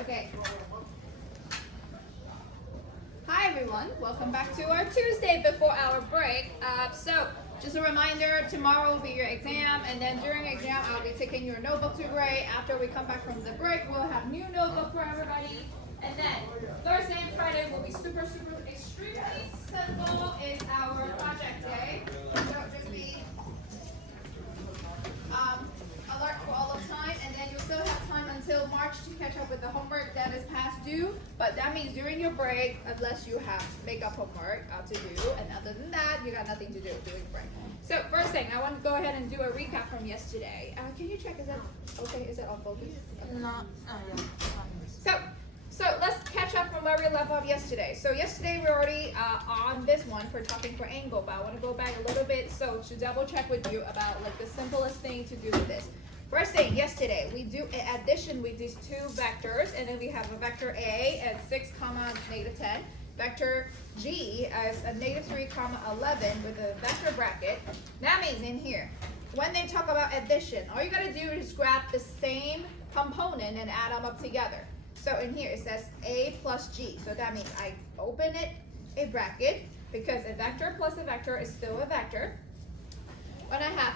Okay. Hi everyone, welcome back to our Tuesday before our break. So just a reminder, tomorrow will be your exam, and then during exam I'll be taking your notebook to grade. After we come back from the break, we'll have new notebook for everybody. And then Thursday and Friday will be super extremely simple. Is our project day. So just be alert for all of time, and then you'll still have time until March to catch up with the homework that is past due. But that means during your break, unless you have makeup homework to do, and other than that, you got nothing to do during break. So first thing, I want to go ahead and do a recap from yesterday. Can you check, is that okay? Is it on focus? Not. Yeah. So let's catch up from where we left off yesterday. So yesterday we're already on this one for talking for angle, but I want to go back a little bit so to double check with you about like the simplest thing to do with this. First thing, yesterday we do an addition with these two vectors, and then we have a vector A at 6, -10, vector G as a -3, 11 with a vector bracket. That means in here, when they talk about addition, all you gotta do is grab the same component and add them up together. So in here it says A plus G, so that means I open it, a bracket, because a vector plus a vector is still a vector. When I have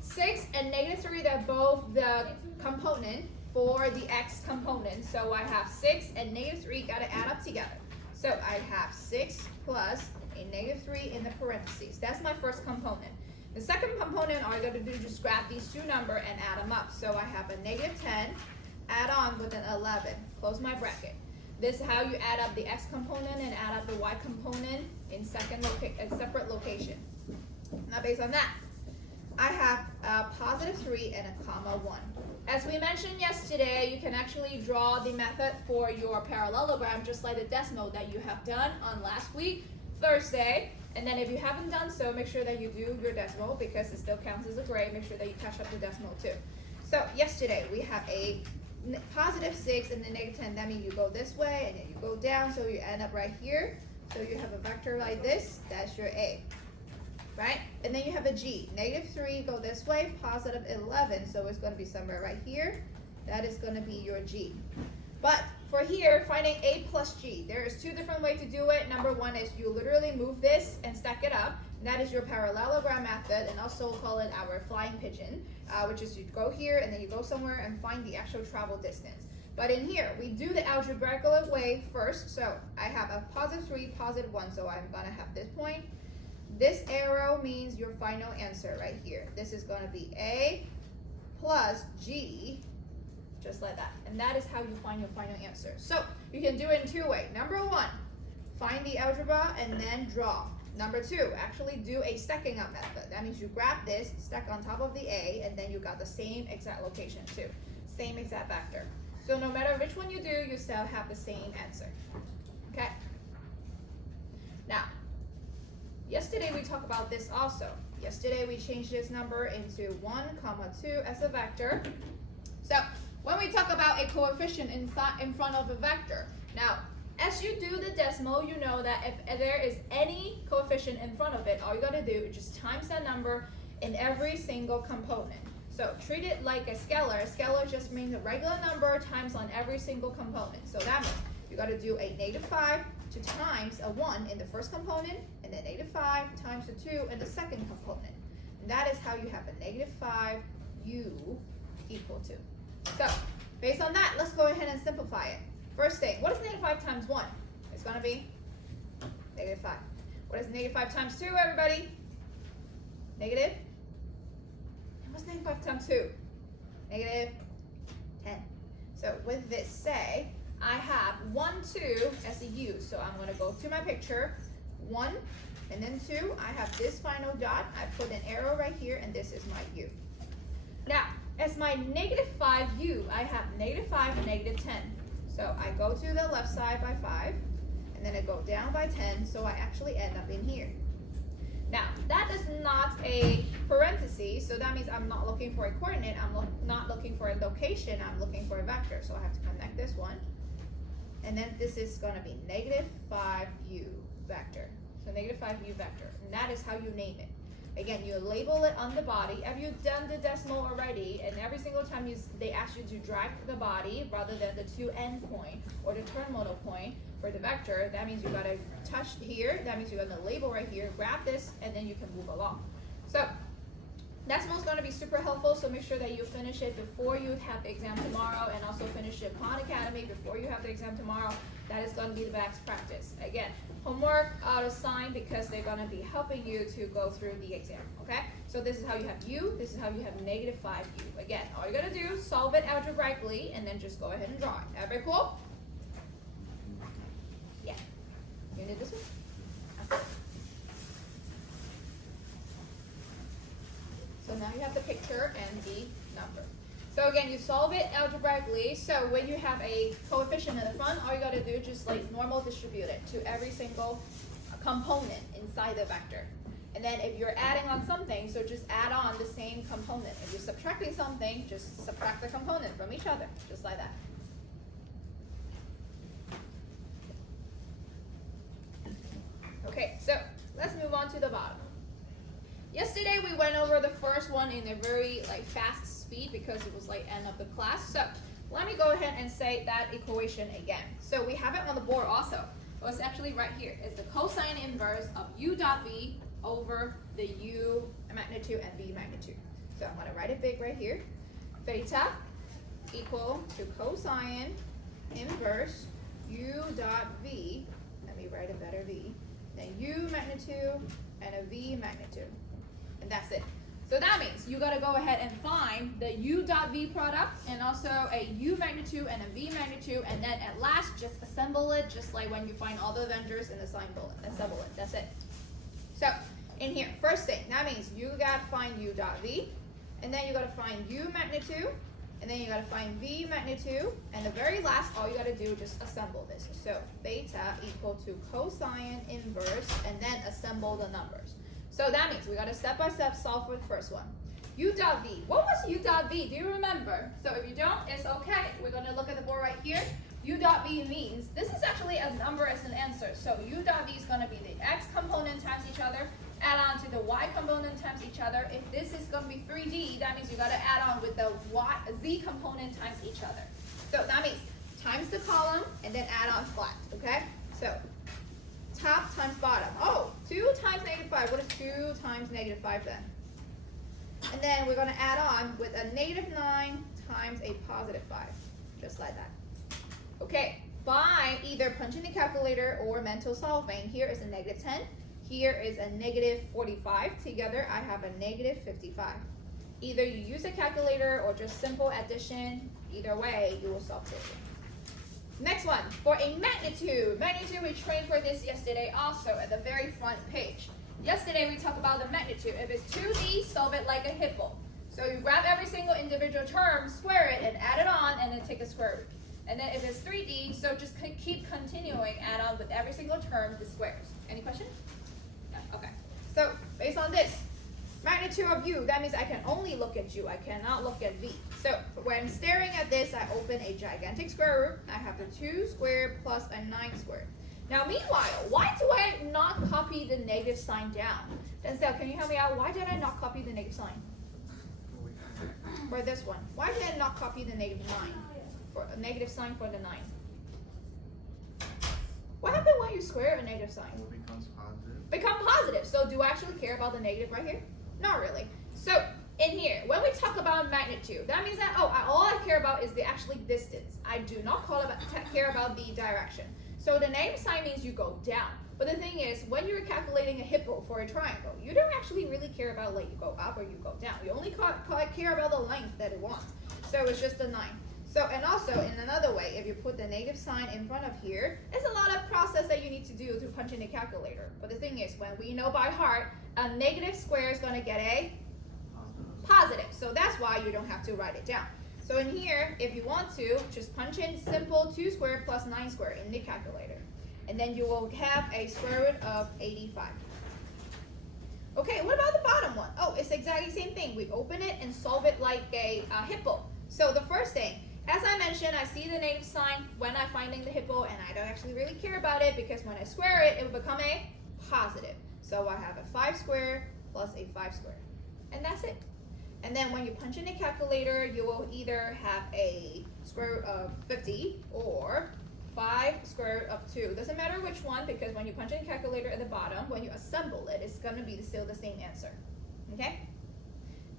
6 and -3, they're both the component for the x component. So I have 6 and -3 gotta add up together. So I have 6 plus a -3 in the parentheses. That's my first component. The second component, all you gotta do is just grab these two numbers and add them up. So I have a -10, add on with an 11, close my bracket. This is how you add up the x component and add up the y component in separate location. Now based on that, I have a +3 and a (1). As we mentioned yesterday, you can actually draw the method for your parallelogram just like the decimal that you have done on last week, Thursday. And then if you haven't done so, make sure that you do your decimal because it still counts as a grade. Make sure that you catch up the decimal too. So yesterday we have a +6 and the -10. That means you go this way and then you go down, so you end up right here. So you have a vector like this, that's your A. Right? And then you have a G. -3, go this way, +11, so it's going to be somewhere right here. That is going to be your G. But for here, finding A plus G, there is two different ways to do it. Number one is you literally move this and stack it up. And that is your parallelogram method, and also we'll call it our flying pigeon, which is you go here and then you go somewhere and find the actual travel distance. But in here, we do the algebraical way first. So I have a +3, +1, so I'm going to have this point. This arrow means your final answer right here. This is going to be A plus G, just like that. And that is how you find your final answer. So you can do it in two ways. Number one, find the algebra and then draw. Number two, actually do a stacking up method. That means you grab this, stack on top of the A, and then you got the same exact location too. Same exact vector. So no matter which one you do, you still have the same answer. Okay? Now, yesterday we talked about this also. Yesterday we changed this number into 1, 2 as a vector. So when we talk about a coefficient in front of a vector, now as you do the decimal, you know that if there is any coefficient in front of it, all you gotta do is just times that number in every single component. So treat it like a scalar. A scalar just means a regular number times on every single component. So that means you gotta do a -5 to times a 1 in the first component, and then -5 times a 2 in the second component. And that is how you have a -5 u equal to. So based on that, let's go ahead and simplify it. First thing, what is -5 times 1? It's going to be -5. What is -5 times 2, everybody? Negative? And what's -5 times 2? -10. So with this, say, I have 1, 2 as a u. So I'm going to go to my picture. 1 and then 2. I have this final dot. I put an arrow right here, and this is my u. Now, as my -5u, I have -5 and -10. So I go to the left side by 5, and then I go down by 10, so I actually end up in here. Now, that is not a parenthesis, so that means I'm not looking for a coordinate, I'm not looking for a location, I'm looking for a vector. So I have to connect this one. And then this is going to be -5u vector. So -5u vector, and that is how you name it. Again, you label it on the body. Have you done the decimal already? And every single time they ask you to drag the body rather than the to end point or the terminal point for the vector, that means you gotta touch here. That means you're gonna label right here, grab this, and then you can move along. So decimal is going to be super helpful, so make sure that you finish it before you have the exam tomorrow, and also finish it Khan Academy before you have the exam tomorrow. That is going to be the best practice. Again, homework out of sign because they're going to be helping you to go through the exam, okay? So this is how you have u, this is how you have -5u. Again, all you're going to do, solve it algebraically, and then just go ahead and draw it. Everybody cool? Yeah. You need this one? Okay. So now you have the picture and the number. So again, you solve it algebraically. So when you have a coefficient in the front, all you gotta do is just like normal distribute it to every single component inside the vector. And then if you're adding on something, so just add on the same component. If you're subtracting something, just subtract the component from each other, just like that. Okay, so let's move on to the bottom. Yesterday we went over the first one in a very fast speed because it was end of the class. So let me go ahead and say that equation again. So we have it on the board also. Well, it's actually right here. It's the cosine inverse of u dot v over the u magnitude and v magnitude. So I'm gonna write it big right here. Theta equal to cosine inverse u dot v. Let me write a better v. Then u magnitude and a v magnitude. And that's it. So that means you gotta go ahead and find the u dot v product and also a u magnitude and a v magnitude, and then at last just assemble it just like when you find all the vectors in the sign bullet. Assemble it, that's it. So in here, first thing, that means you gotta find u dot v, and then you gotta find u magnitude, and then you gotta find v magnitude, and the very last, all you gotta do is just assemble this. So theta equal to cosine inverse, and then assemble the numbers. So that means we got to step-by-step solve for the first one. U dot v. What was u dot v? Do you remember? So if you don't, it's okay. We're going to look at the board right here. U dot v means this is actually a number as an answer. So u dot v is going to be the x component times each other, add on to the y component times each other. If this is going to be 3D, that means you got to add on with the z component times each other. So that means times the column and then add on flat. Okay? So top times bottom. Oh, 2 times -5. What is 2 times -5 then? And then we're going to add on with a -9 times a +5. Just like that. Okay, by either punching the calculator or mental solving, here is a -10. Here is a -45. Together, I have a -55. Either you use a calculator or just simple addition. Either way, you will solve this one. Next one, for a magnitude. Magnitude, we trained for this yesterday also at the very front page. Yesterday, we talked about the magnitude. If it's 2D, solve it like a hippo. So you grab every single individual term, square it, and add it on, and then take a square root. And then if it's 3D, so just keep continuing, add on with every single term the squares. Any questions? No? Okay. So based on this, magnitude of u, that means I can only look at u, I cannot look at v. So when staring at this, I open a gigantic square root. I have the 2 squared plus a 9 squared. Now meanwhile, why do I not copy the negative sign down? Denzel, can you help me out? Why did I not copy the negative sign? For this one. Why did I not copy the negative 9? For a negative sign for the 9. What happens when you square a negative sign? It becomes positive. Become positive. So do I actually care about the negative right here? Not really. So in here, when we talk about magnitude, that means that, all I care about is the actually distance. I do not care about the direction. So the negative sign means you go down. But the thing is, when you're calculating a hippo for a triangle, you don't actually really care about you go up or you go down. You only care about the length that it wants. So it's just a 9. So, and also in another way, if you put the negative sign in front of here, it's a lot of process that you need to do to punch in the calculator. But the thing is, when we know by heart, a negative square is going to get a positive. So that's why you don't have to write it down. So in here, if you want to, just punch in simple 2 squared plus 9 squared in the calculator. And then you will have a square root of 85. Okay, what about the bottom one? Oh, it's exactly the same thing. We open it and solve it like a hippo. So the first thing, as I mentioned, I see the negative sign when I'm finding the hippo, and I don't actually really care about it because when I square it, it will become a positive. So I have a 5 squared plus a 5 squared. And that's it. And then when you punch in a calculator, you will either have a square root of 50 or 5 square root of 2. Doesn't matter which one, because when you punch in a calculator at the bottom, when you assemble it, it's going to be still the same answer. Okay?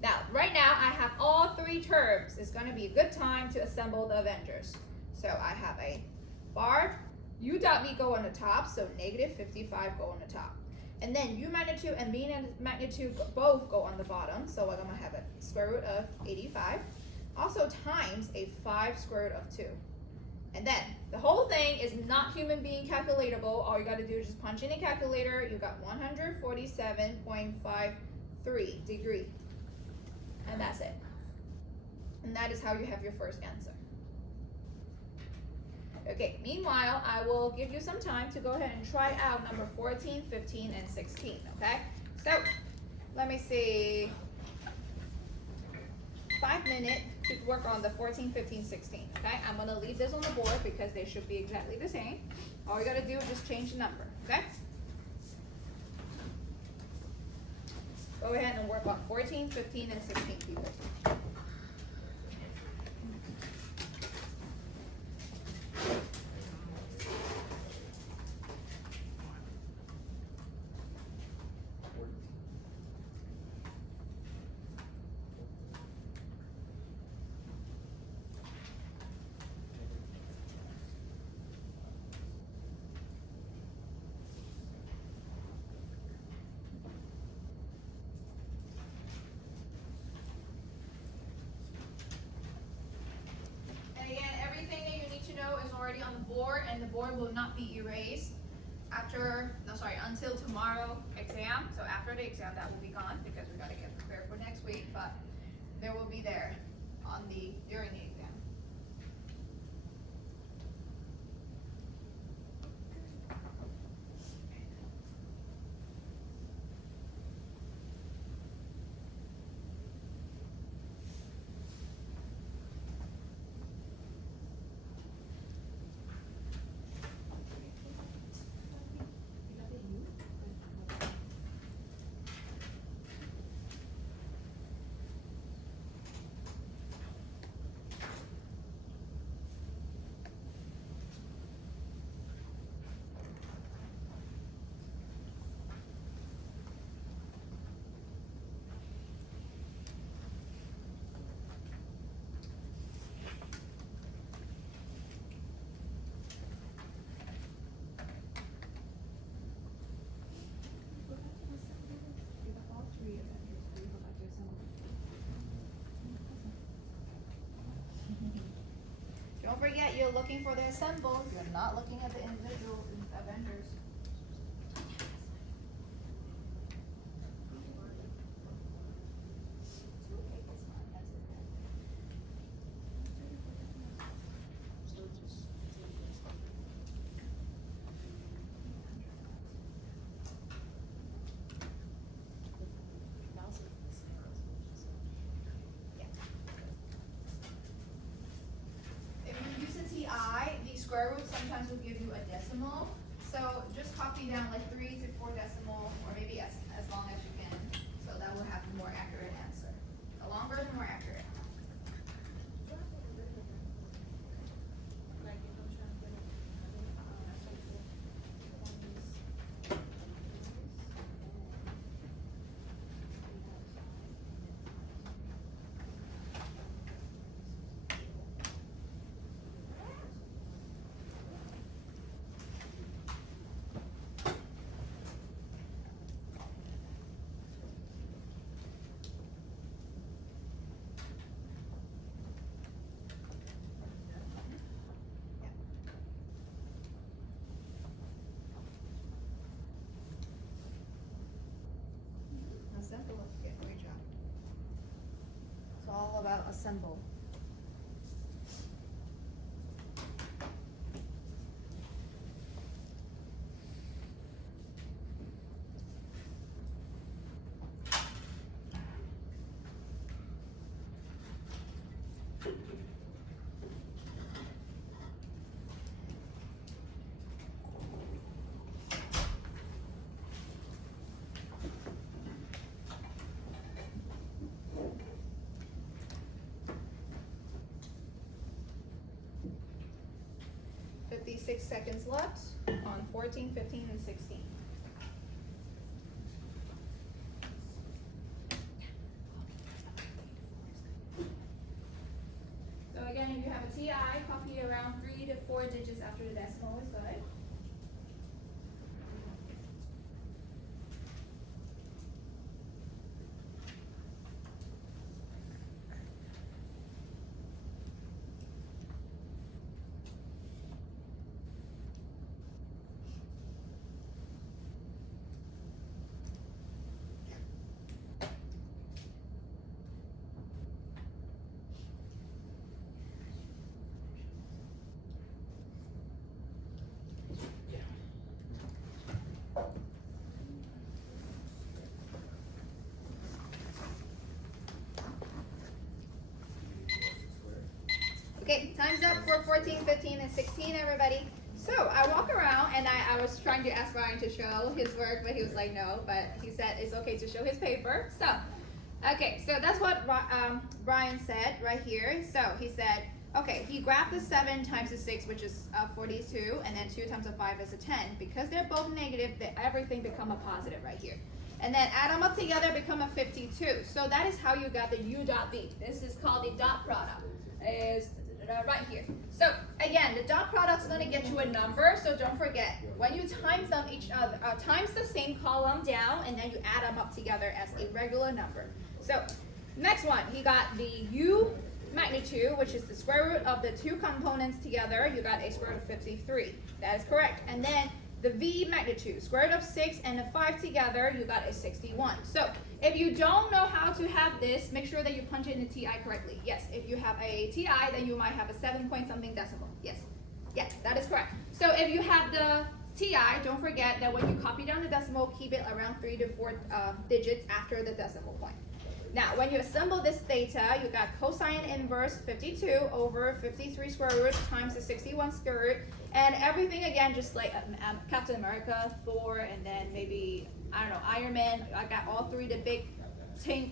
Now, right now, I have all 3 terms. It's going to be a good time to assemble the Avengers. So I have a bar, u dot v go on the top, so negative 55 go on the top. And then u magnitude and v magnitude both go on the bottom, so I'm going to have a square root of 85. Also times a 5 square root of 2. And then, the whole thing is not human being calculatable. All you got to do is just punch in a calculator. You got 147.53 degree. And that's it. And that is how you have your first answer. Okay, meanwhile, I will give you some time to go ahead and try out number 14, 15, and 16, okay? So, let me see. 5 minutes to work on the 14, 15, 16, okay? I'm gonna leave this on the board because they should be exactly the same. All you gotta do is just change the number, okay? Go ahead and work on 14, 15, and 16, people. Is already on the board, and the board will not be erased until tomorrow exam. So after the exam, that will be gone because we got to get prepared for next week, but there will be there during the exam. Don't forget, you're looking for the assemble. You're not looking at the individual Avengers. The square root sometimes will give you a decimal, so just copy down like 3 to 4 decimal, or maybe as long as you can, so that will have a more accurate answer. The longer, the more accurate. Assemble. Yeah, great job. It's all about assemble. 56 seconds left on 14, 15, and 16. So again, if you have a TI, copy around 3 to 4 digits after the decimal is good. Okay, time's up for 14, 15, and 16, everybody. So I walk around and I was trying to ask Ryan to show his work, but he was like, no, but he said it's okay to show his paper. So, okay, so that's what Brian said right here. So he said, okay, he grabbed the 7 times the 6, which is 42, and then 2 times the 5 is a 10. Because they're both negative, everything become a positive right here. And then add them up together, become a 52. So that is how you got the U dot V. This is called the dot product. Is right here. So again, the dot product is going to get you a number, so don't forget, when you times them each other, times the same column down, and then you add them up together as a regular number. So next one, he got the U magnitude, which is the square root of the 2 components together. You got a square root of 53. That is correct. And then the V magnitude, square root of 6 and the 5 together, you got a 61. So if you don't know how to have this, make sure that you punch it in the TI correctly. Yes, if you have a TI, then you might have a 7 point something decimal. Yes, yes, that is correct. So if you have the TI, don't forget that when you copy down the decimal, keep it around 3 to 4 digits after the decimal point. Now, when you assemble this theta, you got cosine inverse 52 over 53 square root times the 61 square root, and everything again, just like Captain America, Thor, and then maybe, I don't know, Iron Man. I got all 3, the big thing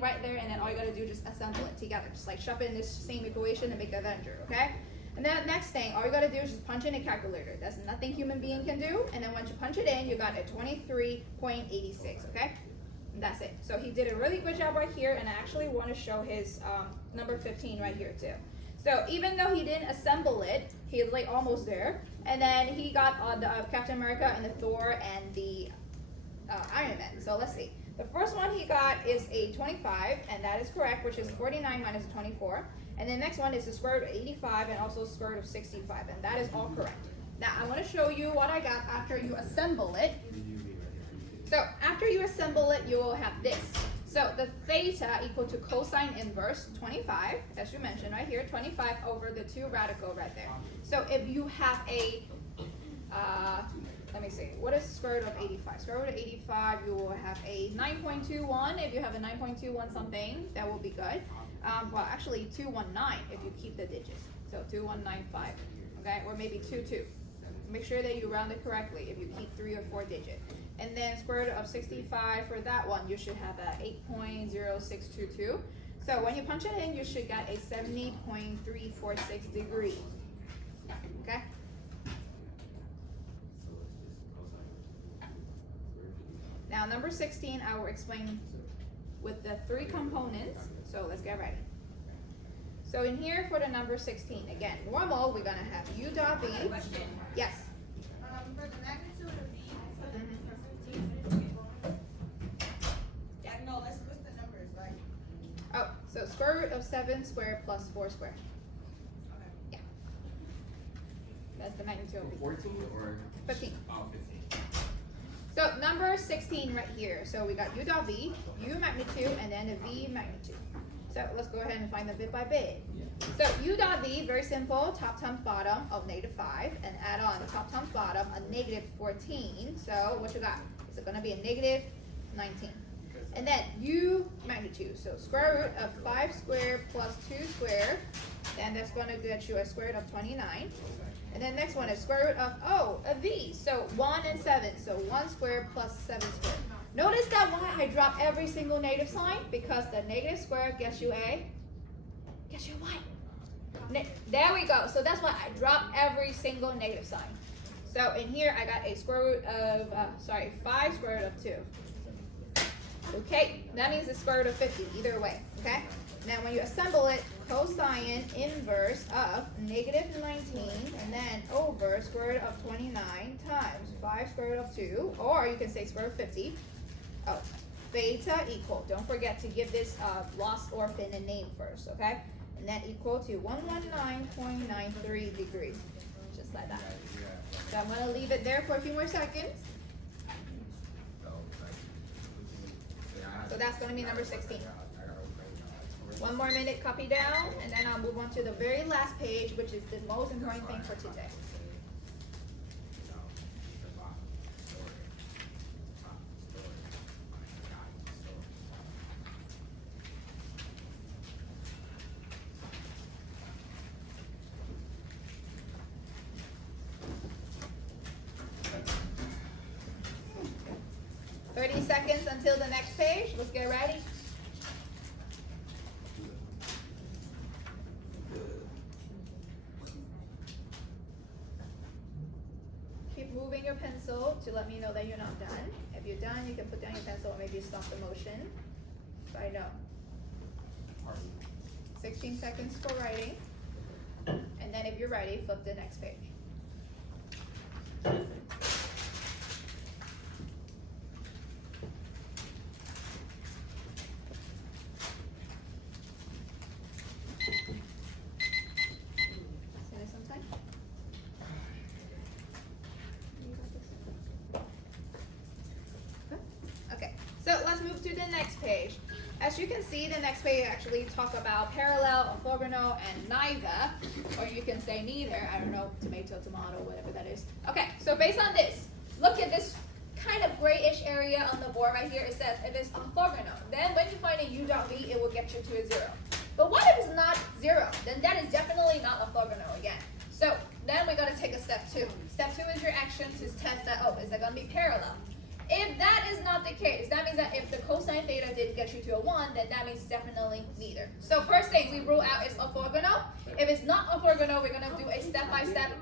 right there, and then all you gotta do is just assemble it together. Just like shove it in this same equation and make an Avenger, okay? And then next thing, all you gotta do is just punch in a calculator. That's nothing human being can do, and then once you punch it in, you got a 23.86, okay? That's it. So he did a really good job right here, and I actually want to show his number 15 right here too. So even though he didn't assemble it, he's like almost there. And then he got the Captain America and the Thor and the Iron Man. So let's see. The first one he got is a 25, and that is correct, which is 49 minus 24. And the next one is the square root of 85 and also square root of 65, and that is all correct. Now I want to show you what I got after you assemble it. So after you assemble it, you will have this. So the theta equal to cosine inverse 25, as you mentioned right here, 25 over the 2 radical right there. So if you have a, let me see, what is the square root of 85? Square root of 85, you will have a 9.21. If you have a 9.21 something, that will be good. Well, actually 219 if you keep the digits. So 2195, okay, or maybe 22. Make sure that you round it correctly if you keep 3 or 4 digits. And then square root of 65 for that one, you should have a 8.0622. So when you punch it in, you should get a 70.346 degree. Okay? Now number 16, I will explain with the 3 components. So let's get ready. So in here for the number 16, again, normal, we're gonna have U dot V. Question. Yes. For the magnitude of V, yeah, no, let's list the numbers, like. Oh, so square root of 7 squared plus 4 squared. Okay. Yeah. That's the magnitude of V. 14 or? 15. Oh, 15. So number 16 right here. So we got U dot V, U magnitude, and then the V magnitude. So let's go ahead and find them bit by bit. So U dot V, very simple, top times bottom of -5, and add on top times bottom a -14. So what you got? Is it gonna be a -19? And then U magnitude, so square root of 5 squared plus 2 squared, then that's gonna get you a square root of 29. And then next one is square root of, a V, so 1 and 7, so 1 squared plus 7 squared. Notice that why I drop every single negative sign, because the negative square gets you what? There we go. So that's why I dropped every single negative sign. So in here, I got a square root of, 5 square root of 2. Okay, that means the square root of 50, either way, okay? Now when you assemble it, cosine inverse of negative 19, and then over square root of 29 times 5 square root of 2, or you can say square root of 50. Oh, theta equal, don't forget to give this lost orphan a name first, okay? And that equal to 119.93 degrees, just like that. So I'm gonna leave it there for a few more seconds. So that's gonna be number 16. One more minute, copy down, and then I'll move on to the very last page, which is the most important thing for today. "30 seconds until the next page. Let's get ready. Keep moving your pencil to let me know that you're not done. If you're done, you can put down your pencil or maybe stop the motion. So I know. 16 seconds for writing. And then if you're ready, flip the next page. Save some time. Okay, so let's move to the next page. As you can see, the next page actually talk about parallel, orthogonal, and neither, or you can say neither. I don't know, tomato, tomato, whatever that is. Okay, so based on this, look at this kind of grayish area on the board right here. It says if it's orthogonal, then when you find a u dot v, it will get you to a 0. But what if it's not 0? Then that is definitely not orthogonal again. So then we gotta take a step 2. Step 2 is your action to test that, oh, is that gonna be parallel? If that is not the case, that means that if the cosine theta did get you to a 1, then that means definitely neither. So first thing we rule out is orthogonal. If it's not orthogonal, we're gonna do a step-by-step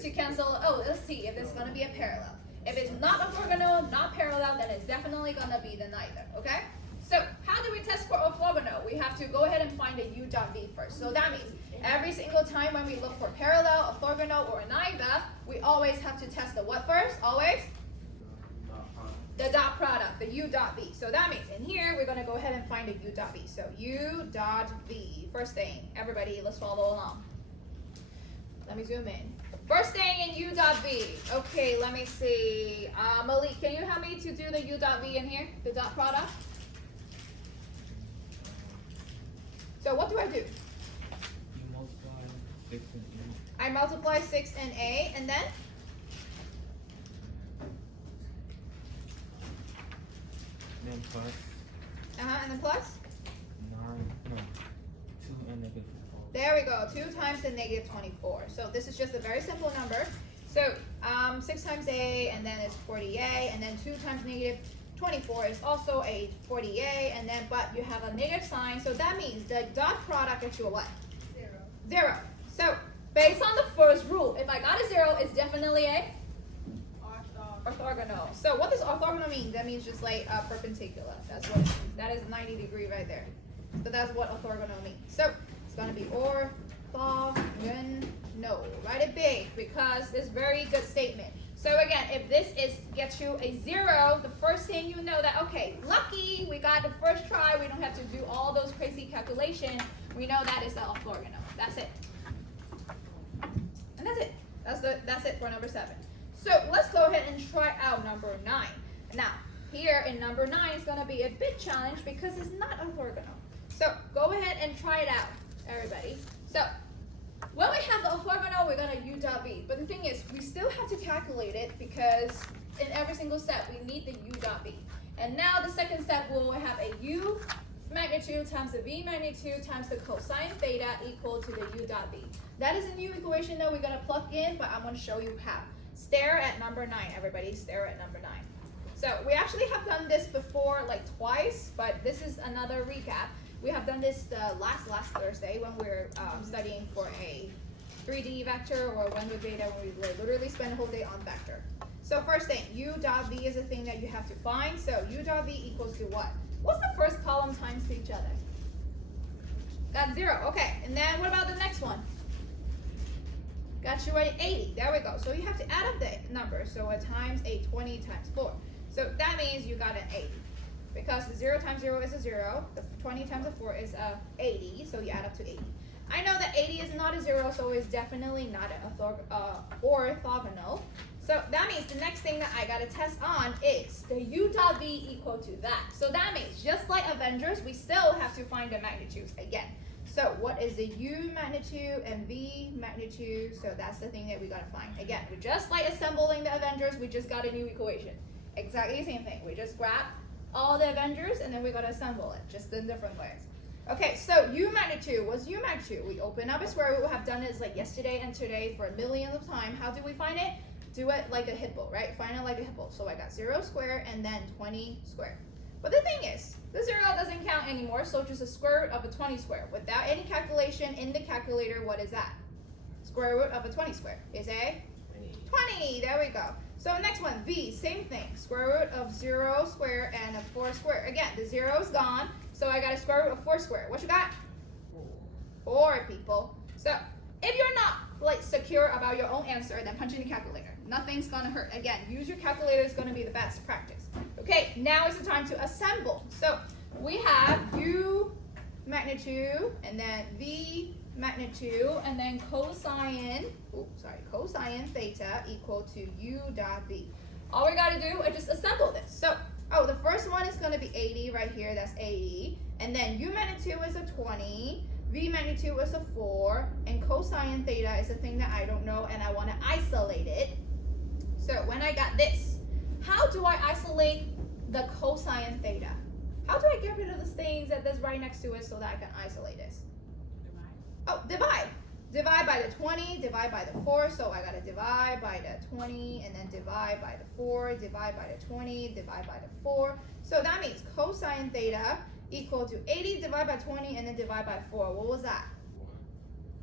to cancel. Oh, let's see if it's gonna be a parallel. If it's not orthogonal, not parallel, then it's definitely gonna be the neither, okay? So how do we test for orthogonal? We have to go ahead and find a u dot v first. So that means every single time when we look for parallel, orthogonal, or neither, we always have to test the what first? Always? The dot product, the u dot v. So that means in here, we're gonna go ahead and find a u dot v. So u dot v, first thing, everybody, let's follow along. Let me zoom in. First thing in u dot v. Okay, let me see. Malik, can you help me to do the u dot v in here, the dot product? So what do I do? You multiply 6 and I multiply 6 and a, and then? then plus And then plus? 2 and negative 4. There we go, 2 times the negative 24. So this is just a very simple number. So 6 times a, and then it's 40a, and then 2 times negative 24 is also a 40a, and then but you have a negative sign, so that means the dot product gets you a what? 0. 0. So based on the first rule, if I got a 0, it's definitely a orthogonal. So what does orthogonal mean? That means just like perpendicular. That's what it means. That is 90 degree right there. So that's what orthogonal means. So it's gonna be orthogonal. Write it big because it's very good statement. So again, if this gets you a 0, the first thing you know that, okay, lucky, we got the first try. We don't have to do all those crazy calculations. We know that is the orthogonal. That's it. And that's it. That's it for number 7. So let's go ahead and try out number 9. Now, here in number 9 is going to be a bit challenge because it's not orthogonal. So go ahead and try it out, everybody. So when we have the orthogonal, we're going to u dot v. But the thing is, we still have to calculate it because in every single step, we need the u dot v. And now the second step, we'll have a u magnitude times the v magnitude times the cosine theta equal to the u dot v. That is a new equation that we're going to plug in, but I'm going to show you how. Stare at number 9, everybody. Stare at number 9. So we actually have done this before like twice, but this is another recap. We have done this the last Thursday when we were studying for a 3D vector, or when with beta, when we literally spend a whole day on vector. So first thing, u dot v is a thing that you have to find. So u dot v equals to what? What's the first column times to each other? Got 0. Okay, and then what about the next one? Got you at 80. There we go. So you have to add up the numbers. So a times 820 times 4. So that means you got an 80. Because the 0 times 0 is a 0. The 20 times a 4 is a 80. So you add up to 80. I know that 80 is not a 0, so it's definitely not orthogonal. So that means the next thing that I got to test on is the u dot v equal to that. So that means just like Avengers, we still have to find the magnitudes again. So what is the u magnitude and v magnitude? So that's the thing that we got to find. Again, we're just like assembling the Avengers, we just got a new equation. Exactly the same thing. We just grab all the Avengers and then we got to assemble it, just in different ways. Okay, so u magnitude, what's u magnitude? We open up a square root. We have done this like yesterday and today for millions of times. How do we find it? Do it like a hippo, right? Find it like a hippo. So I got 0 squared and then 20 squared. But the thing is, the 0 doesn't count anymore, so just a square root of a 20 squared. Without any calculation in the calculator, what is that? Square root of a 20 squared is a 20. There we go. So next one, v, same thing. Square root of 0 squared and a 4 squared. Again, the 0 is gone, so I got a square root of 4 squared. What you got? 4, people. So if you're not like secure about your own answer, then punch in the calculator. Nothing's gonna hurt. Again, use your calculator, is gonna be the best practice. Okay, now is the time to assemble. So we have u magnitude and then v magnitude and then cosine theta equal to u dot v. All we gotta do is just assemble this. So, the first one is gonna be 80 right here, that's 80. And then u magnitude is a 20, v magnitude is a 4, and cosine theta is a thing that I don't know and I wanna isolate it. So when I got this, how do I isolate the cosine theta? How do I get rid of those things that's right next to it so that I can isolate this? Divide. Divide by the 20, divide by the 4, so I gotta divide by the 20, and then divide by the 4, divide by the 20, divide by the 4. So that means cosine theta equal to 80 divided by 20, and then divide by 4. What was that?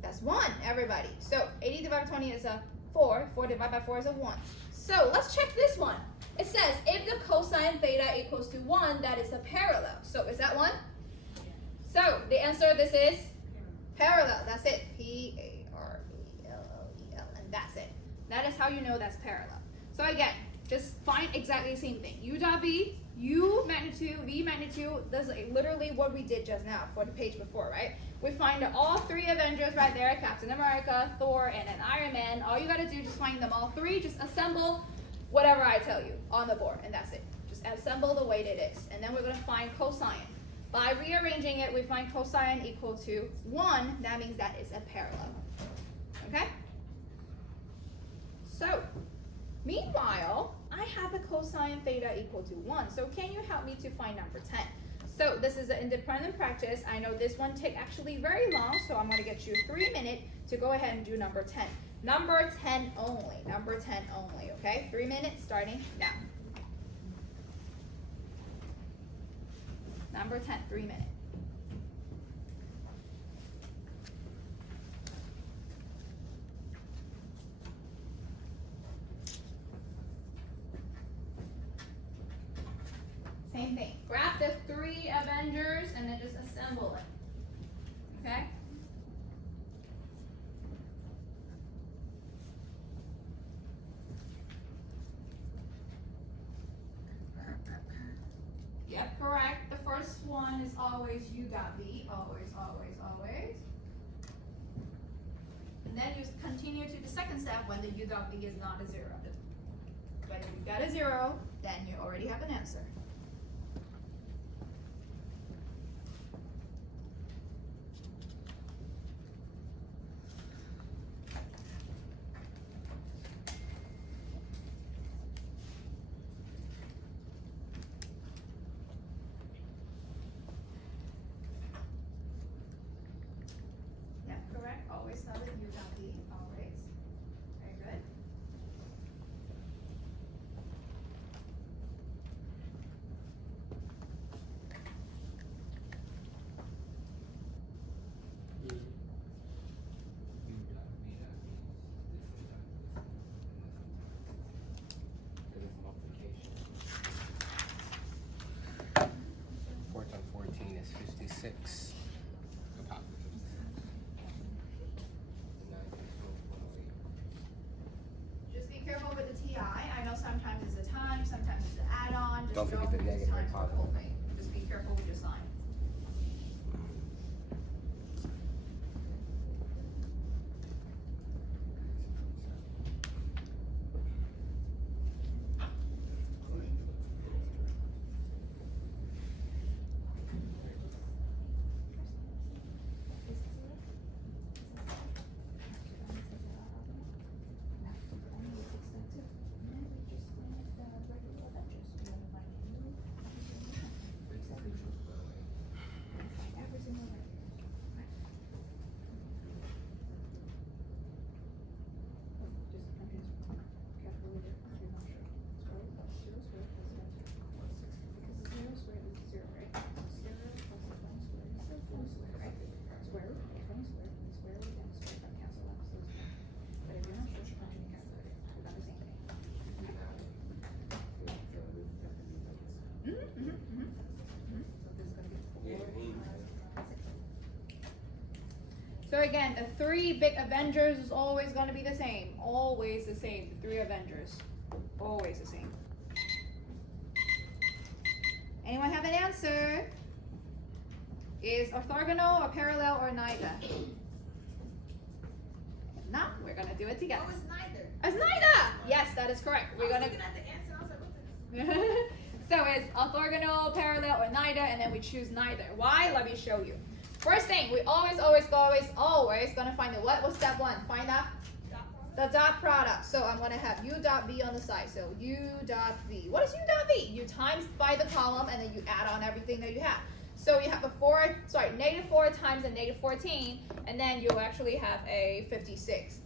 That's 1, everybody. So 80 divided by 20 is a 4, 4 divided by 4 is a 1. So let's check this one. It says if the cosine theta equals to 1, that is a parallel. So is that 1? So the answer of this is parallel. That's it. Parallel, and that's it. That is how you know that's parallel. So again, just find exactly the same thing. U dot v, u magnitude, v magnitude. That's literally what we did just now for the page before, right? We find all 3 Avengers right there: Captain America, Thor, and then Iron Man. All you gotta do is just find them all 3. Just assemble whatever I tell you on the board, and that's it. Just assemble the way it is, and then we're gonna find cosine. By rearranging it, we find cosine equal to 1. That means that is a parallel. Okay? So, meanwhile, I have a cosine theta equal to 1. So can you help me to find number 10? So this is an independent practice. I know this one takes actually very long, so I'm going to get you 3 minutes to go ahead and do number 10. Number 10 only. Number 10 only, okay? 3 minutes starting now. Number 10, 3 minutes. Same thing. Grab the 3 Avengers and then just assemble it. Okay? Yep, correct. The first one is always u dot v. Always, always, always. And then you continue to the second step when the u dot v is not a 0. But if you got a 0, then you already have an answer. Correct. Always start with u dot v. Always. Very good. Don't forget the negative and positive. Just be careful with your sign. So again, the three big Avengers is always going to be the same. Always the same. The three Avengers. Always the same. Anyone have an answer? Is orthogonal or parallel or neither? If not, we're going to do it together. Oh, it's neither. It's neither! Yes, that is correct. We're I was going to... looking at the answer, I was like, what the? So it's orthogonal, parallel, or neither, and then we choose neither. Why? Let me show you. First thing, we always gonna find the what? What's step one? Find out the dot product. So I'm gonna have u dot v on the side. So u dot v. What is u dot v? You times by the column and then you add on everything that you have. So you have a negative 4 times a negative 14, and then you'll actually have a 56.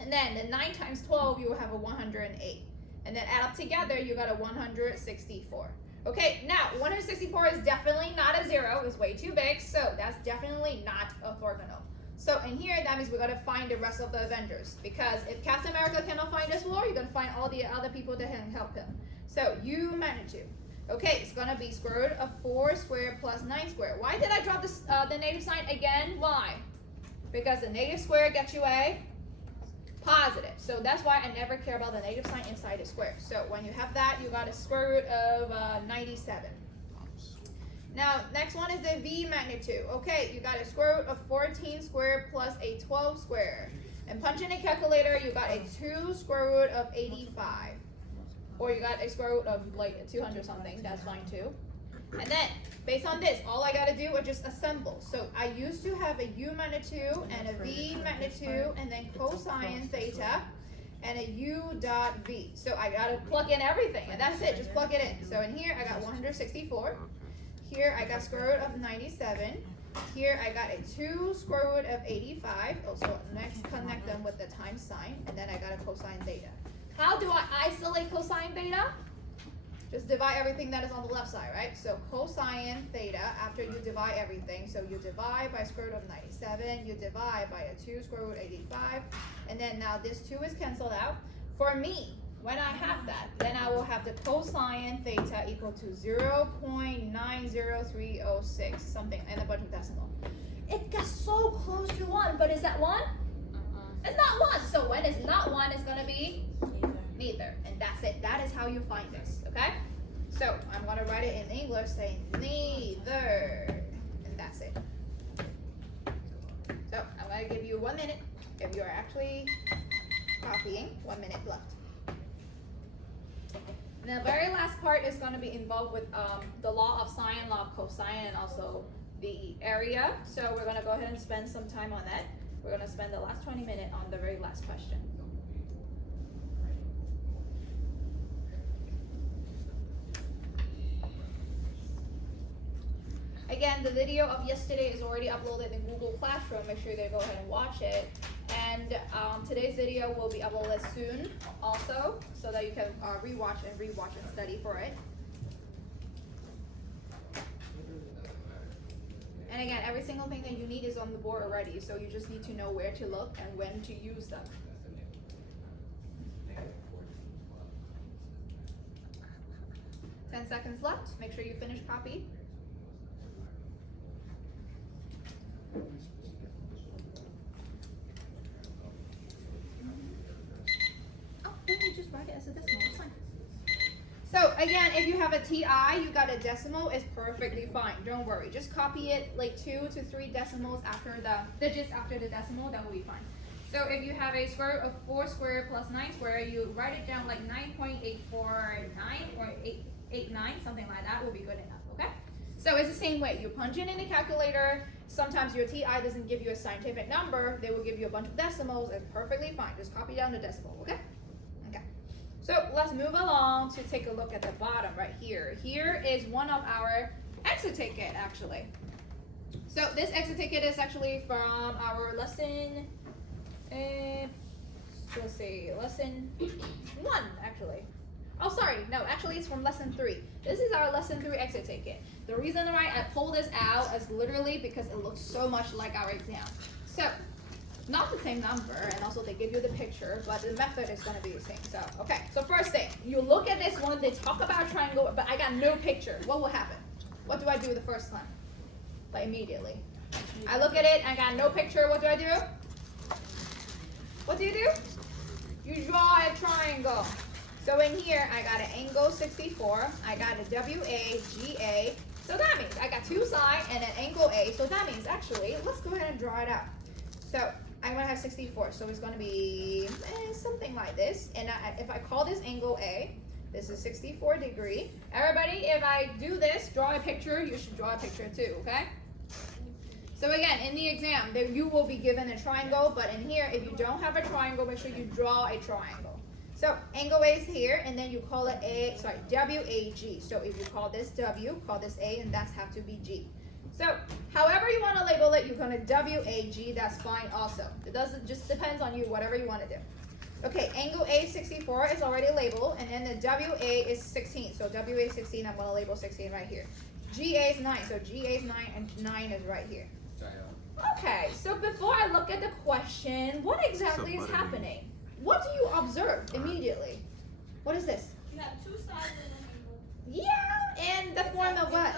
And then the 9 times 12, you will have a 108. And then add up together, you got a 164. Okay, now 164 is definitely not a 0, it's way too big, so that's definitely not orthogonal. So in here, that means we're gonna find the rest of the Avengers, because if Captain America cannot find this war, you're gonna find all the other people that can help him. So U magnitude. Okay, it's gonna be square root of 4 squared plus 9 squared. Why did I drop this, the negative sign again? Why? Because the negative square gets you a positive. So that's why I never care about the negative sign inside the square. So when you have that, you got a square root of 97. Now, next one is the V magnitude. Okay, you got a square root of 14 squared plus a 12 squared. And punch in a calculator, you got a 2 square root of 85. Or you got a square root of like 200 something, that's fine too. And then, based on this, all I gotta do is just assemble. So I used to have a U magnitude and a V magnitude and then cosine theta and a U dot V. So I gotta plug in everything and that's it, just plug it in. So in here I got 164. Here I got square root of 97. Here I got a 2 square root of 85. Also next connect them with the times sign and then I got a cosine theta. How do I isolate cosine theta? Just divide everything that is on the left side, right? So cosine theta, after you divide everything, so you divide by square root of 97, you divide by a 2 square root 85, and then now this 2 is canceled out. For me, when I have that, then I will have the cosine theta equal to 0.90306, something, and a bunch of decimal. It got so close to 1, but is that 1? It's not 1, so when it's not 1, it's gonna be neither, and that's it. That is how you find this, okay? So I'm gonna write it in English saying neither, and that's it. So I'm gonna give you 1 minute if you're actually copying. 1 minute left. And the very last part is gonna be involved with the law of sine, law of cosine, and also the area. So we're gonna go ahead and spend some time on that. We're gonna spend the last 20 minutes on the very last question. Again, the video of yesterday is already uploaded in Google Classroom. Make sure you go ahead and watch it. And today's video will be uploaded soon also, so that you can rewatch and study for it. And again, every single thing that you need is on the board already, so you just need to know where to look and when to use them. $10 seconds left. Make sure you finish copy. Oh, then you just write it as a decimal. It's fine. So again, if you have a TI, you got a decimal, it's perfectly fine. Don't worry. Just copy it like 2 to 3 decimals after the digits after the decimal, that will be fine. So if you have a square root of 4 squared plus 9 squared, you write it down like 9.849 or 889, something like that will be good enough, okay? So it's the same way. You punch it in the calculator. Sometimes your TI doesn't give you a scientific number. They will give you a bunch of decimals. It's perfectly fine. Just copy down the decimal, okay? Okay. So let's move along to take a look at the bottom right here. Here is one of our exit ticket, actually. So this exit ticket is actually from our lesson, let's see, lesson 1, actually. Oh, sorry, no, actually it's from lesson 3. This is our lesson 3 exit ticket. The reason why I pulled this out is literally because it looks so much like our exam. So, not the same number, and also they give you the picture, but the method is gonna be the same. So, okay, so first thing, you look at this one, they talk about triangle, but I got no picture. What will happen? What do I do the first time? Like immediately. I look at it, I got no picture, what do I do? What do? You draw a triangle. So in here, I got an angle 64, I got a WA, GA, so that means I got 2 sides and an angle A, so that means actually, let's go ahead and draw it out. So I'm gonna have 64, so it's gonna be something like this, and if I call this angle A, this is 64 degree. Everybody, if I do this, draw a picture, you should draw a picture too, okay? So again, in the exam, you will be given a triangle, but in here, if you don't have a triangle, make sure you draw a triangle. So angle A is here, and then you call it WAG. So if you call this W, call this A, and that's have to be G. So however you want to label it, you're going to WAG, that's fine also. It doesn't, just depends on you, whatever you want to do. Okay, angle A 64 is already labeled, and then the WA is 16. So WA 16, I'm going to label 16 right here. GA is 9, so GA is 9, and 9 is right here. Okay, so before I look at the question, what exactly is happening? What do you observe immediately? What is this? You have 2 sides and an angle. Yeah, and the form of what?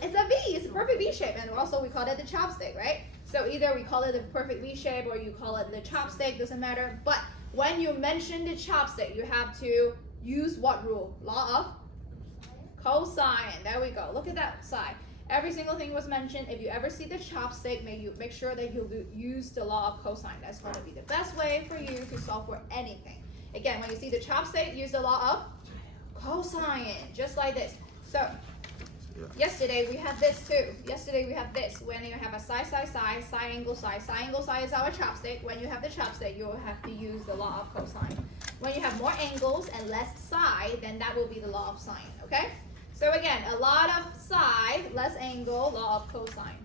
It's a V, it's a perfect V shape, and also we call it the chopstick, right? So either we call it the perfect V shape or you call it the chopstick, doesn't matter. But when you mention the chopstick, you have to use what rule? Law of cosine. There we go. Look at that side. Every single thing was mentioned. If you ever see the chopstick, make sure that you use the law of cosine. That's going to be the best way for you to solve for anything. Again, when you see the chopstick, use the law of cosine, just like this. So, yesterday we had this too. Yesterday we had this. When you have a side, angle, side is our chopstick. When you have the chopstick, you will have to use the law of cosine. When you have more angles and less side, then that will be the law of sine, okay? So again, a lot of side, less angle, law of cosine.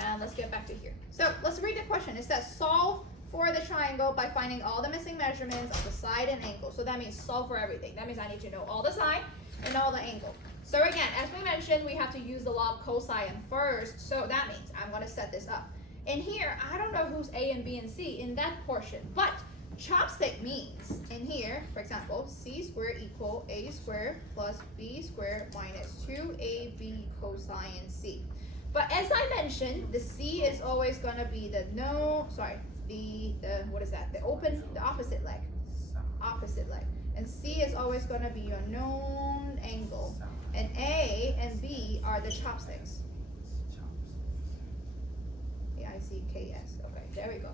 And let's get back to here. So let's read the question. It says solve for the triangle by finding all the missing measurements of the side and angle. So that means solve for everything. That means I need to know all the side and all the angle. So again, as we mentioned, we have to use the law of cosine first. So that means I'm going to set this up. In here, I don't know who's A and B and C in that portion, but chopstick means, in here, for example, C squared equal A squared plus B squared minus 2AB cosine C. But as I mentioned, the C is always going to be the what is that? The opposite leg. Opposite leg. And C is always going to be your known angle. And A and B are the chopsticks. C-I-C-K-S. Okay, there we go.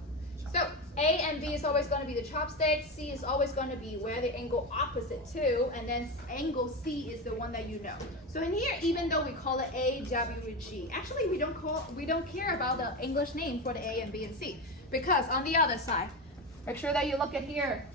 So A and B is always going to be the chopstick. C is always going to be where the angle opposite to, and then angle C is the one that you know. So in here, even though we call it A, W, G, actually we don't care about the English name for the A and B and C, because on the other side, make sure that you look at here.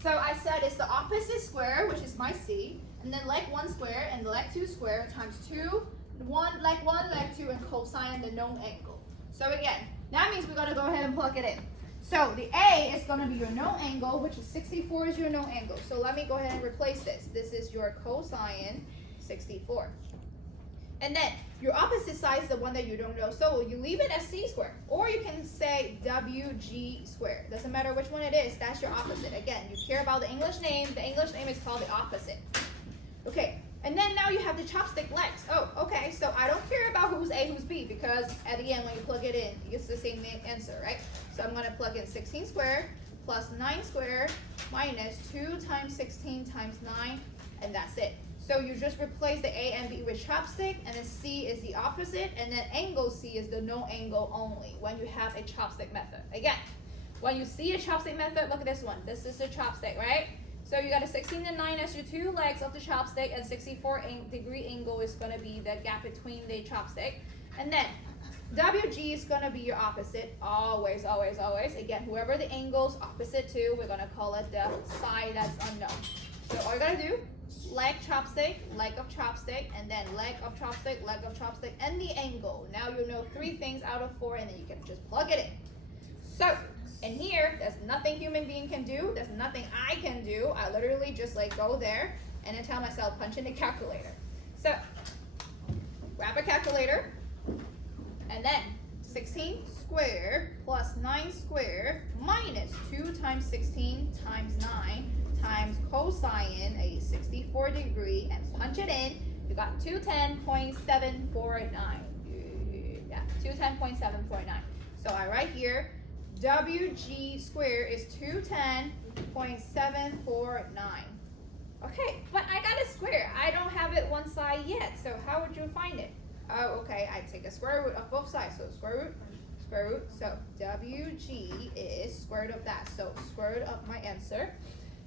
So I said it's the opposite square, which is my C, and then leg 1 square and leg 2 square times 2, leg 1, leg 2, and cosine the known angle. So again, that means we're going to go ahead and plug it in. So the A is going to be your known angle, which is 64 is your known angle. So let me go ahead and replace this. This is your cosine 64. And then your opposite side is the one that you don't know. So you leave it as C squared. Or you can say WG squared. Doesn't matter which one it is. That's your opposite. Again, you care about the English name. The English name is called the opposite. Okay. And then now you have the chopstick legs. Oh, okay. So I don't care about who's A, who's B, because at the end when you plug it in, it's the same answer, right? So I'm going to plug in 16 squared plus 9 squared minus 2 times 16 times 9 and that's it. So you just replace the A and B with chopstick, and then C is the opposite, and then angle C is the no angle only when you have a chopstick method. Again, when you see a chopstick method, look at this one. This is the chopstick, right? So you got a 16 and 9 as your two legs of the chopstick, and 64-degree angle is going to be the gap between the chopstick. And then WG is going to be your opposite, always, always, always. Again, whoever the angle's opposite to, we're going to call it the side that's unknown. So all you got to do, leg of chopstick, and then leg of chopstick, and the angle. Now you know 3 things out of 4, and then you can just plug it in. So in here, there's nothing human being can do. There's nothing I can do. I literally just like go there and then tell myself, punch in the calculator. So grab a calculator, and then 16 squared plus 9 squared minus 2 times 16 times 9 times cosine a 64 degree, and punch it in. You got 210.749. Yeah, 210.749. So I write here, WG squared is 210.749. Okay, but I got a square. I don't have it one side yet, so how would you find it? Oh, okay, I take a square root of both sides. So square root. So WG is square root of that. So square root of my answer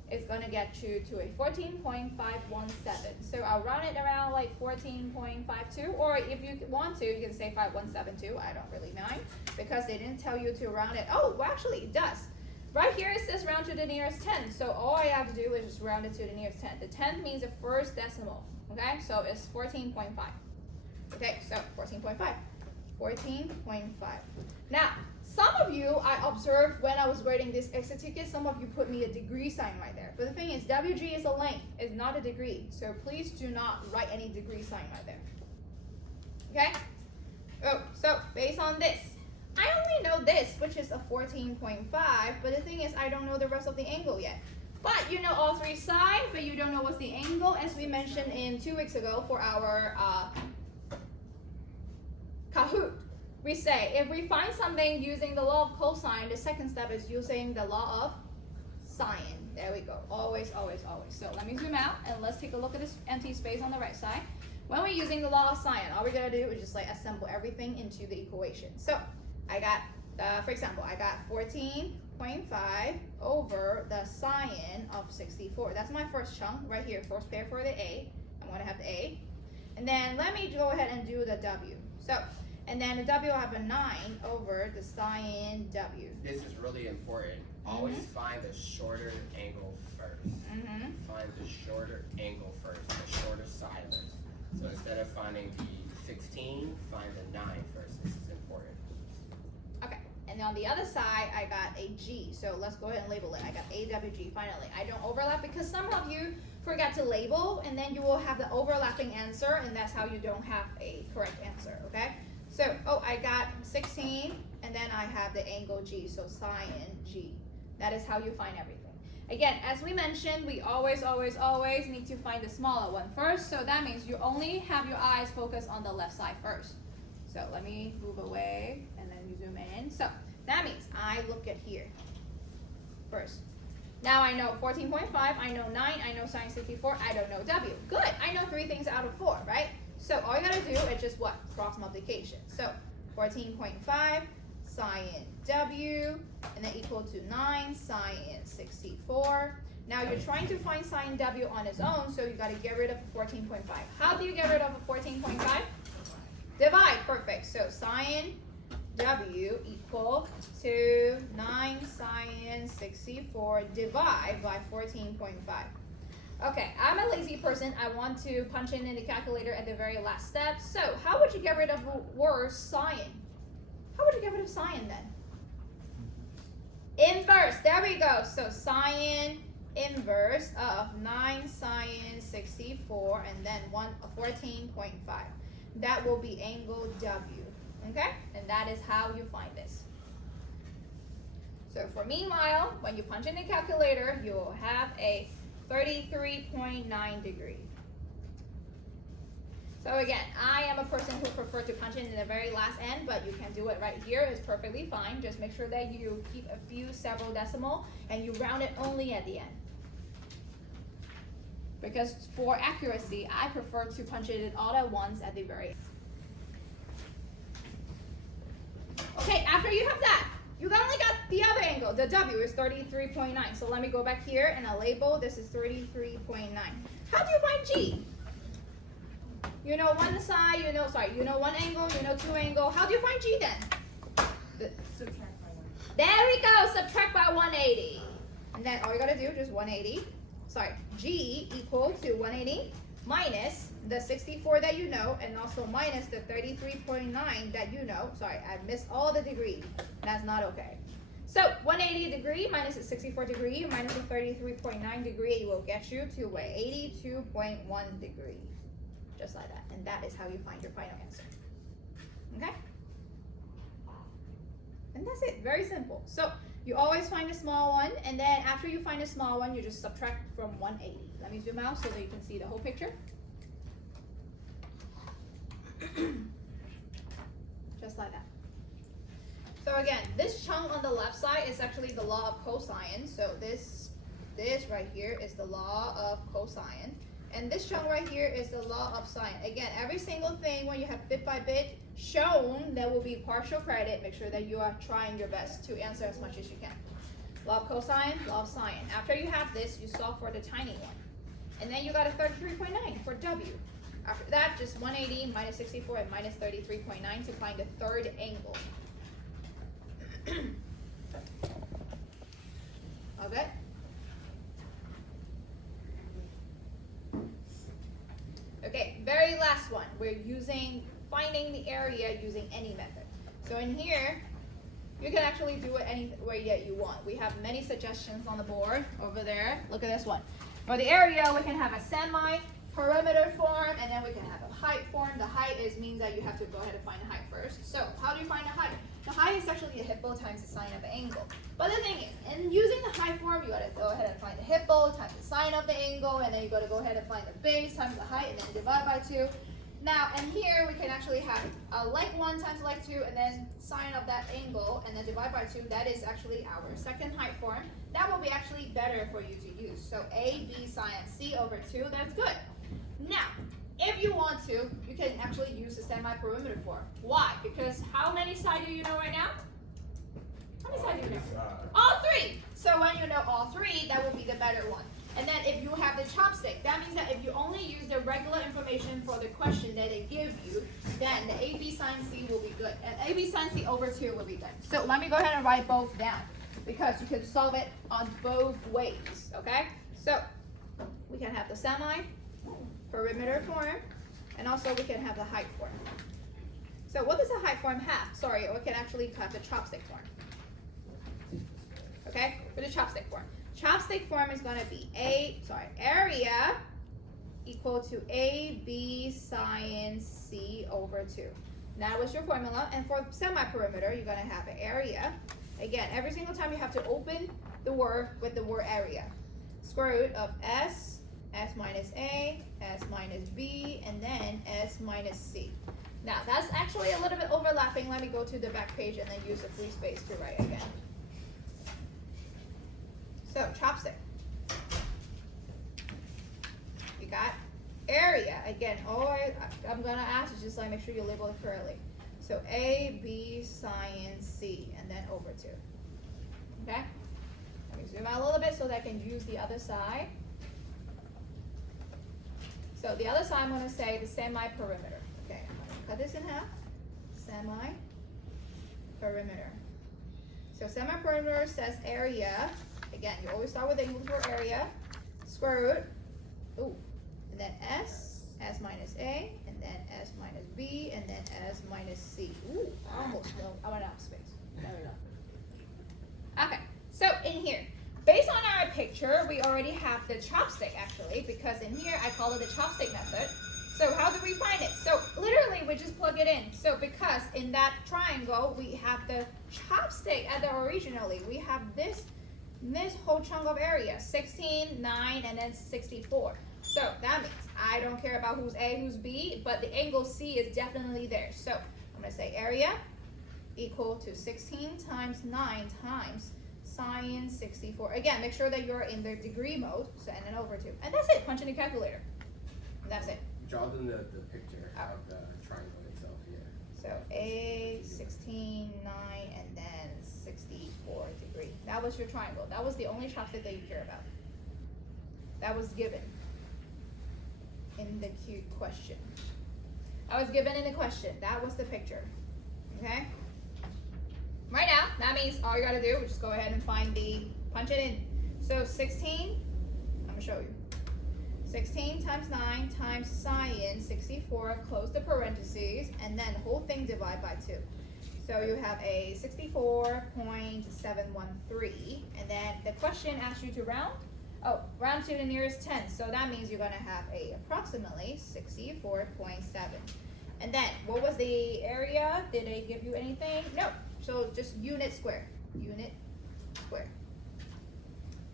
is gonna get you to a 14.517. So I'll round it around like 14.52, or if you want to, you can say 5172. I don't really mind because they didn't tell you to round it. Oh, well, actually it does. Right here it says round to the nearest 10. So all I have to do is just round it to the nearest 10. The 10 means the first decimal. Okay, so it's 14.5. Okay, so 14.5. 14.5. Now, some of you, I observed when I was writing this exit ticket, some of you put me a degree sign right there. But the thing is, WG is a length, it's not a degree. So please do not write any degree sign right there. Okay? Oh, so based on this, I only know this, which is a 14.5, but the thing is, I don't know the rest of the angle yet. But you know all 3 sides, but you don't know what's the angle, as we mentioned in 2 weeks ago for our Kahoot. We say, if we find something using the law of cosine, the second step is using the law of sine. There we go. Always, always, always. So let me zoom out and let's take a look at this empty space on the right side. When we're using the law of sine, all we're gonna do is just like assemble everything into the equation. So I got, for example, I got 14.5 over the sine of 64. That's my first chunk right here, first pair for the A. I'm gonna have the A. And then let me go ahead and do the W. So, and then the W will have a 9 over the sine W. This is really important. Always find the shorter angle first. Find the shorter angle first, the shorter side first. So instead of finding the 16, find the 9 first. This is important. Okay, and on the other side, I got a G. So let's go ahead and label it. I got AWG finally. I don't overlap because some of you forgot to label, and then you will have the overlapping answer, and that's how you don't have a correct answer, okay? So, oh, I got 16, and then I have the angle G, so sine G. That is how you find everything. Again, as we mentioned, we always, always, always need to find the smaller one first, so that means you only have your eyes focused on the left side first. So let me move away, and then you zoom in. So that means I look at here first. Now I know 14.5, I know 9, I know sine 64, I don't know W. Good, I know 3 things out of 4, right? So all you gotta do is just what? Cross multiplication. So 14.5 sine W, and then equal to 9 sine 64. Now you're trying to find sine W on its own, so you gotta get rid of 14.5. How do you get rid of a 14.5? Divide, perfect. So sine W equal to 9 sine 64 divide by 14.5. Okay, I'm a lazy person. I want to punch in the calculator at the very last step. So how would you get rid of the word sine? How would you get rid of sine then? Inverse, there we go. So sine inverse of 9 sine 64 and then 14.5. That will be angle W, okay? And that is how you find this. So for meanwhile, when you punch in the calculator, you will have a 33.9 degree. So again, I am a person who prefer to punch in the very last end, but you can do it right here. It's perfectly fine. Just make sure that you keep several decimal and you round it only at the end. because for accuracy, I prefer to punch it in all at once at the very end. Okay, after you have that, you only got the other angle. The W is 33.9. So let me go back here and I'll label this is 33.9. How do you find G? You know one side, you know one angle, you know two angle. How do you find G then? Subtract by 1. There we go, subtract by 180. And then all you gotta do is just 180. G equal to 180 minus the 64 that you know, and also minus the 33.9 that you know. Sorry, I missed all the degrees. That's not okay. So 180 degree minus the 64 degree minus the 33.9 degree will get you to 82.1 degree. Just like that. And that is how you find your final answer. Okay? And that's it, very simple. So you always find a small one, and then after you find a small one, you just subtract from 180. Let me zoom out so that you can see the whole picture. Just like that. So again, this chunk on the left side is actually the law of cosine. So this right here is the law of cosine. And this chunk right here is the law of sine. Again, every single thing when you have bit by bit shown, there will be partial credit. Make sure that you are trying your best to answer as much as you can. Law of cosine, law of sine. After you have this, you solve for the tiny one. And then you got a 33.9 for W. After that, just 180 minus 64 and minus 33.9 to find the third angle. Okay? Okay, very last one. We're finding the area using any method. So in here, you can actually do it any way that you want. We have many suggestions on the board over there. Look at this one. For the area, we can have a semi-perimeter form, and then we can have a height form. The height means that you have to go ahead and find the height first. So how do you find the height? The height is actually the hippo times the sine of the angle. But the thing is, in using the height form, you gotta go ahead and find the hippo times the sine of the angle, and then you gotta go ahead and find the base times the height, and then divide by 2. Now, in here, we can actually have like 1 times like 2, and then sine of that angle, and then divide by 2. That is actually our second height form. That will be actually better for you to use. So A, B sine C over 2, that's good. Now, if you want to, you can actually use the semi-perimeter form. Why? Because how many sides do you know right now? How many sides do you know? All 3. So when you know all 3, that would be the better one. And then if you have the chopstick, that means that if you only use the regular information for the question that they give you, then the AB sine C will be good. And AB sine C over 2 will be good. So let me go ahead and write both down, because you can solve it on both ways, okay? So we can have the semi-perimeter form, and also we can have the height form. So what does the height form have? Sorry, we can actually have the chopstick form. Okay, for the chopstick form. Chopstick form is going to be area equal to AB sine C over 2. That was your formula. And for semi-perimeter, you're going to have an area. Again, every single time you have to open the word with the word area. Square root of S minus A, S minus B, and then S minus C. Now, that's actually a little bit overlapping. Let me go to the back page and then use the free space to write again. So, chopstick. You got area. Again, all I'm going to ask is just like make sure you label it correctly. So, A, B, sine, C, and then over 2. Okay? Let me zoom out a little bit so that I can use the other side. So, the other side I'm going to say the semi-perimeter. Okay, I'm going to cut this in half. Semi-perimeter. So, semi-perimeter says area. Again, you always start with the English word area, square root, and then S minus A, and then S minus B, and then S minus C. Ooh, almost no, I went out of space. There we go. Okay, so in here, based on our picture, we already have the chopstick actually, because in here I call it the chopstick method. So how do we find it? So literally we just plug it in. So because in that triangle, we have the chopstick at the originally, we have this whole chunk of area, 16, 9, and then 64. So that means I don't care about who's A, who's B, but the angle C is definitely there. So I'm going to say area equal to 16 times 9 times sine 64. Again, make sure that you're in the degree mode, so and then over 2. And that's it, punch in the calculator. And that's it. Draw them the picture of the triangle itself, yeah. So a 16, 9, and then 64 degree. That was your triangle. That was the only chopstick that you care about. That was given in the Q question. I was given in the question. That was the picture. Okay? Right now, that means all you gotta do is just go ahead and find punch it in. So 16, I'm gonna show you. 16 times 9 times sine 64, close the parentheses, and then whole thing divide by 2. So you have a 64.713, and then the question asks you to round. Oh, round to the nearest 10. So that means you're gonna have a approximately 64.7. And then, what was the area? Did they give you anything? No. So just unit square. Unit square.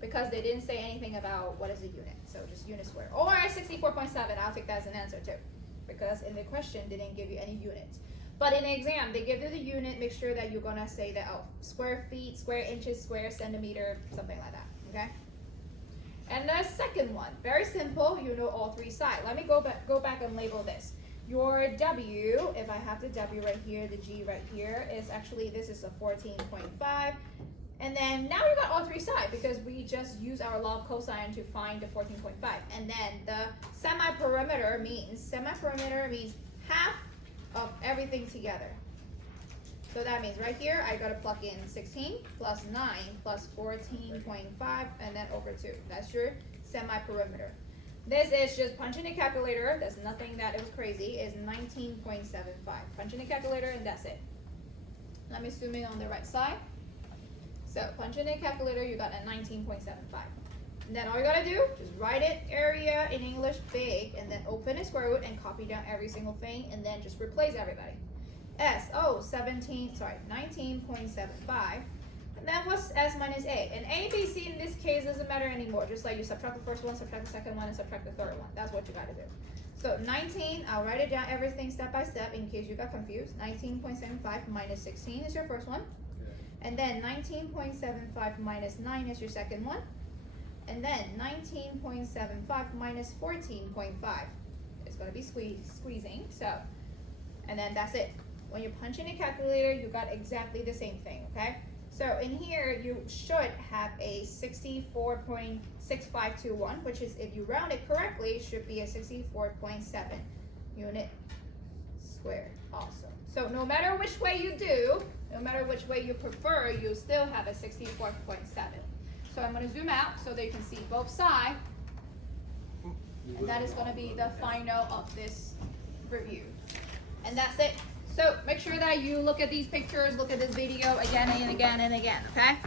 Because they didn't say anything about what is a unit. So just unit square. Or 64.7, I'll take that as an answer too. Because in the question, they didn't give you any units. But in the exam, they give you the unit. Make sure that you're gonna say that, oh, square feet, square inches, square centimeter, something like that, okay? And the second one, very simple, you know all 3 sides. Let me go back and label this. Your W, if I have the W right here, the G right here, is actually, this is a 14.5. And then now we got all 3 sides because we just use our law of cosine to find the 14.5. And then the semi-perimeter means half of everything together. So that means right here, I gotta plug in 16 plus 9 plus 14.5 and then over 2. That's your semi-perimeter. This is just punch in a calculator. There's nothing that it was crazy. It's 19.75. Punch in a calculator and that's it. Let me zoom in on the right side. So punch in a calculator, you got a 19.75. And then all you gotta do, just write it area in English big and then open a square root and copy down every single thing and then just replace everybody. 19.75. And then what's S minus A? And A, B, C in this case doesn't matter anymore. Just like you subtract the first one, subtract the second one, and subtract the third one. That's what you gotta do. So 19, I'll write it down everything step by step in case you got confused. 19.75 minus 16 is your first one. And then 19.75 minus 9 is your second one. And then 19.75 minus 14.5. It's gonna be squeezing, so. And then that's it. When you punch in a calculator, you got exactly the same thing, okay? So in here, you should have a 64.6521, which is, if you round it correctly, should be a 64.7 unit squared also. So no matter which way you do, no matter which way you prefer, you still have a 64.7. So I'm gonna zoom out so that you can see both sides. And that is gonna be the final of this review. And that's it. So make sure that you look at these pictures, look at this video again and again and again, okay?